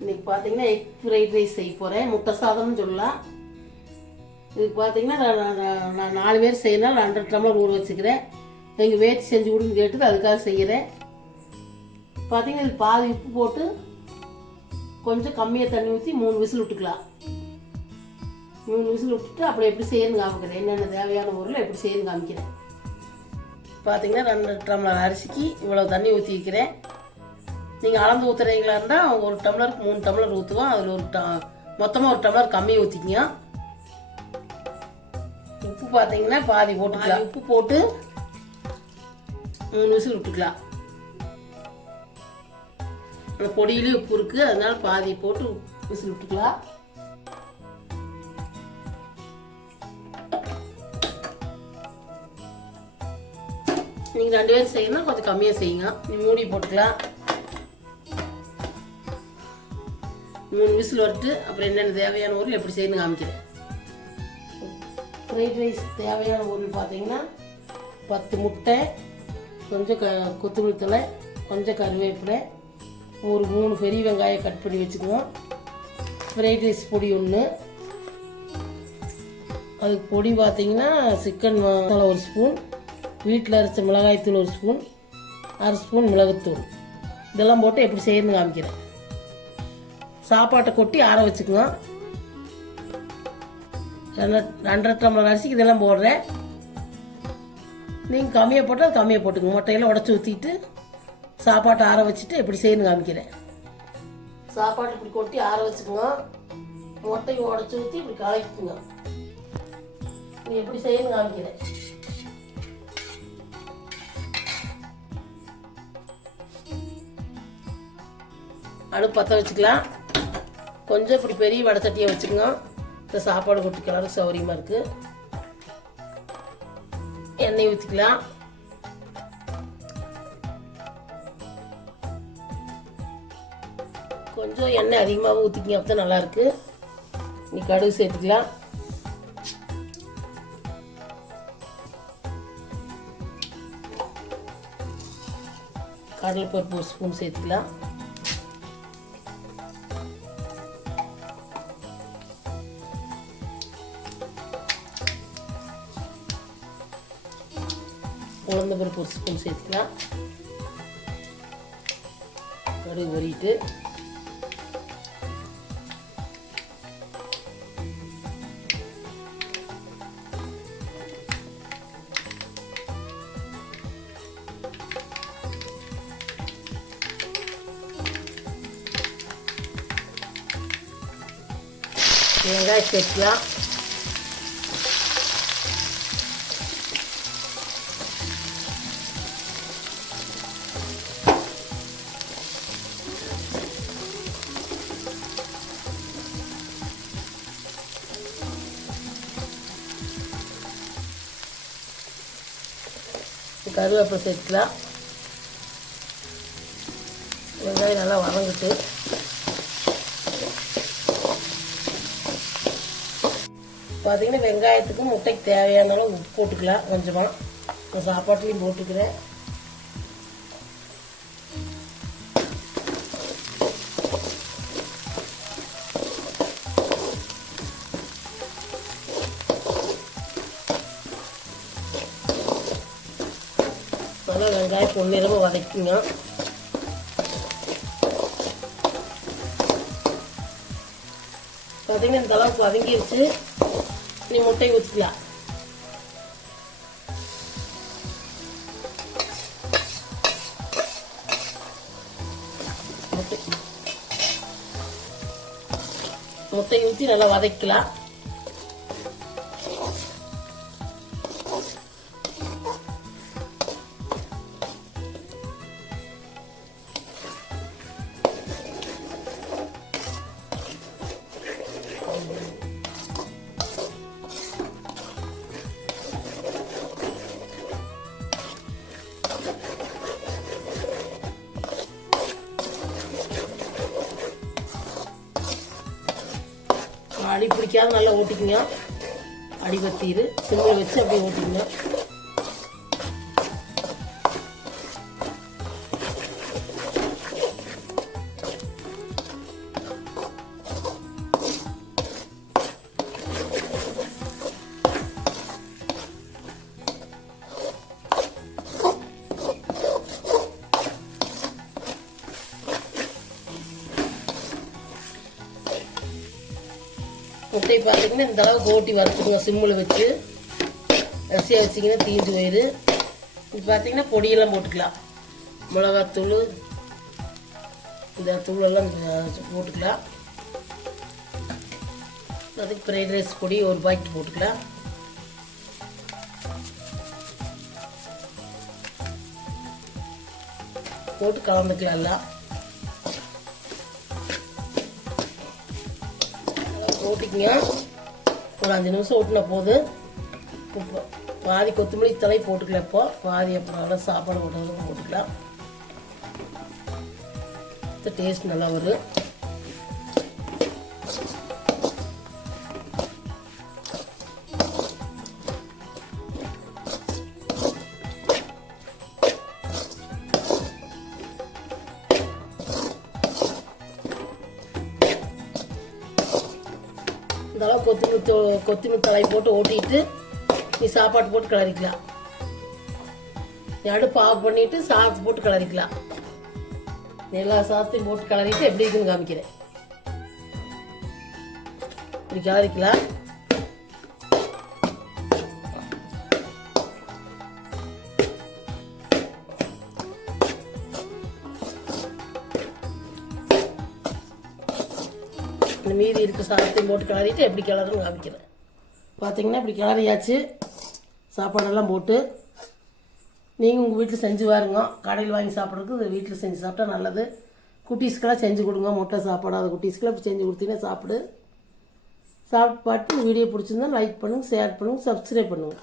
இன்னைக்கு பார்த்தீங்கன்னா egg fried rice செய்ய போகிறேன் முட்டை சாதம்னு சொல்லலாம். இதுக்கு பார்த்தீங்கன்னா நான் நான் நாலு பேர் செய்யணும் நான் ஹண்ட்ரட் டம்ளர் ஊற வச்சுக்கிறேன். எங்கள் வேட்டி செஞ்சு கொடுன்னு கேட்டது அதுக்காக செய்கிறேன் பார்த்தீங்கன்னா இது பாதி உப்பு போட்டு கொஞ்சம் கம்மியாக தண்ணி ஊற்றி மூணு விசில் விட்டுக்கலாம். மூணு விசில் விட்டுட்டு அப்புறம் எப்படி செய்யணும் காமிக்கிறேன். என்னென்ன தேவையான பொருளை எப்படி செய்யணும் காமிக்கிறேன். பார்த்தீங்கன்னா ரெண்டு டம்ளர் அரிசிக்கு இவ்வளோ தண்ணி ஊற்றி வைக்கிறேன் நீங்கள் அளந்து ஊற்றுறீங்களா இருந்தால் ஒரு டம்ளருக்கு மூணு டம்ளர் ஊற்றுவோம் அதில் ஒரு ட மொத்தமாக ஒரு டம்ளர் கம்மியாக ஊற்றிக்கிங்க உப்பு பார்த்தீங்கன்னா பாதி போட்டுக்கலாம். உப்பு போட்டு மூணு விசில் விட்டுக்கலாம். அந்த பொடியிலேயே உப்பு இருக்குது அதனால பாதி போட்டு விசில் விட்டுக்கலாம். நீங்கள் ரெண்டு பேரும் செய்யணும் கொஞ்சம் கம்மியாக செய்யுங்க. நீ மூடி போட்டுக்கலாம். மூணு விசில் வரட்டு அப்புறம் என்னென்ன தேவையான ஊரில் எப்படி செய்யணும் காமிக்கிறேன். ஃப்ரைட் ரைஸ் தேவையான ஊரில் பார்த்தீங்கன்னா பத்து முட்டை கொஞ்சம் க கொத்தமல்லி தலை கொஞ்சம் கருவேப்பிலை ஒரு மூணு பெரிய வெங்காயம் கட் பண்ணி வச்சுக்குவோம். ஃப்ரைட் ரைஸ் பொடி ஒன்று அதுக்கு பொடி பார்த்தீங்கன்னா சிக்கன் மசாலா ஒரு ஸ்பூன் வீட்டில் அரைச்ச மிளகாய்த்தூள் ஒரு ஸ்பூன் அரை ஸ்பூன் மிளகுத்தூள். இதெல்லாம் போட்டு எப்படி செய்யணும்னு காமிக்கிறேன். சாப்பாட்டை கொட்டி ஆற வச்சுக்குங்க ரெண்டு ரெண்டரை டம்ளர் அரிசிக்கு இதெல்லாம் போடுறேன். நீங்கள் கம்மியாக போட்டால் கம்மியாக போட்டுக்கோங்க. முட்டையெல்லாம் உடச்சி ஊற்றிட்டு சாப்பாட்டை ஆற வச்சுட்டு எப்படி செய்யணும் காமிக்கிறேன். சாப்பாட்டை இப்படி கொட்டி ஆற வச்சுக்குங்க முட்டையை உடச்சி ஊற்றி இப்படி கலக்கிக்குங்க. நீ எப்படி செய்யணும் காமிக்கிறேன். அடுப்பு பற்ற வச்சுக்கலாம். கொஞ்சம் இப்படி பெரிய வடை சட்டியை வச்சுக்கோங்க. இந்த சாப்பாடு கொட்டிக்கலாம் சௌகரியமாக இருக்குது எண்ணெய் ஊற்றிக்கலாம் கொஞ்சம் எண்ணெய் அதிகமாகவும் ஊற்றிக்கிங்க அப்போ தான் நல்லாயிருக்கு நீ கடுகு சேர்த்துக்கலாம். கடலைப்பருப்பு ஒரு ஸ்பூன் சேர்த்துக்கலாம். உளுந்த பருப்பு ஒரு ஸ்பூன் சேர்த்துக்கலாம் கடுகு வரிட்டு வெங்காயம் சேர்த்துக்கலாம் கருவேப்பிலை சேர்த்துக்கலாம். வெங்காயம் நல்லா வதங்கிட்டு. பார்த்தீங்கன்னா வெங்காயத்துக்கு முட்டைக்கு தேவையான அளவு உப்பு போட்டுக்கலாம். கொஞ்சமாக நான் சாப்பாட்டுலேயும் போட்டுக்கிறேன். வெங்காயம் பொன்னிறமாக வதக்கிங்க. பார்த்தீங்கன்னா இந்த அளவுக்கு வதங்கிடுச்சு நீ முட்டை ஊற்றிக்கலாம் முட்டை. முட்டை ஊற்றி நல்லா வதக்கலாம். பிடிக்காத நல்லா ஓட்டிக்குங்க அடி பத்திரு சிம்மில் வச்சு அப்படியே ஓட்டிக்குங்க முட்டை பார்த்தீங்கன்னா இந்த அளவுக்கு ஓட்டி வறுத்துக்கோங்க. சிம்மில் வச்சு அரிசியாக வச்சிங்கன்னா தீஞ்சு போயிரு. இது பார்த்தீங்கன்னா பொடியெல்லாம் போட்டுக்கலாம். மிளகாத்தூள் இந்த தூளெல்லாம் போட்டுக்கலாம். அதுக்கு ஃப்ரைட் ரைஸ் பொடி ஒரு பாக்கெட் போட்டுக்கலாம். போட்டு கலந்துக்கலாம் எல்லாம். ஓட்டிக்கிங்க ஒரு அஞ்சு நிமிஷம் ஓட்டின போது பாதி கொத்தமல்லி தலை போட்டுக்கலாம் இப்போ. பாதி அப்புறம் சாப்பாடு போட்டதுக்கு போட்டுக்கலாம். டேஸ்ட் நல்லா வரும் இதெல்லாம் அளவு கொத்தமல்லி கொத்தமல்லி தலை போட்டு ஓட்டிட்டு நீ சாப்பாடு போட்டு கிளறிக்கலாம். நீ அடுப்பு ஆஃப் பண்ணிட்டு சாத்து போட்டு கிளறிக்கலாம். எல்லா சாத்தையும் போட்டு கிளறிட்டு எப்படி இருக்குன்னு காமிக்கிறேன். இப்படி கிளறிக்கலாம். இந்த மீதி இருக்க சாதத்தையும் போட்டு கிளறிட்டு எப்படி கிளறுன்னு காமிக்கிறேன். பார்த்தீங்கன்னா இப்படி கிளறியாச்சு. சாப்பாடெல்லாம் போட்டு நீங்கள் உங்கள் வீட்டில் செஞ்சு பாருங்க. கடையில் வாங்கி சாப்பிட்றதுக்கு வீட்டில் செஞ்சு சாப்பிட்டா நல்லது. குட்டீஸ்க்கெல்லாம் செஞ்சு கொடுங்க. முட்டை சாப்பாடாத குட்டீஸ்க்கெல்லாம் செஞ்சு கொடுத்தீங்கன்னா சாப்பிடு. சாப்பிட்டு பார்த்து வீடியோ பிடிச்சிருந்தா லைக் பண்ணுங்கள் ஷேர் பண்ணுங்கள் சப்ஸ்கிரைப் பண்ணுங்கள்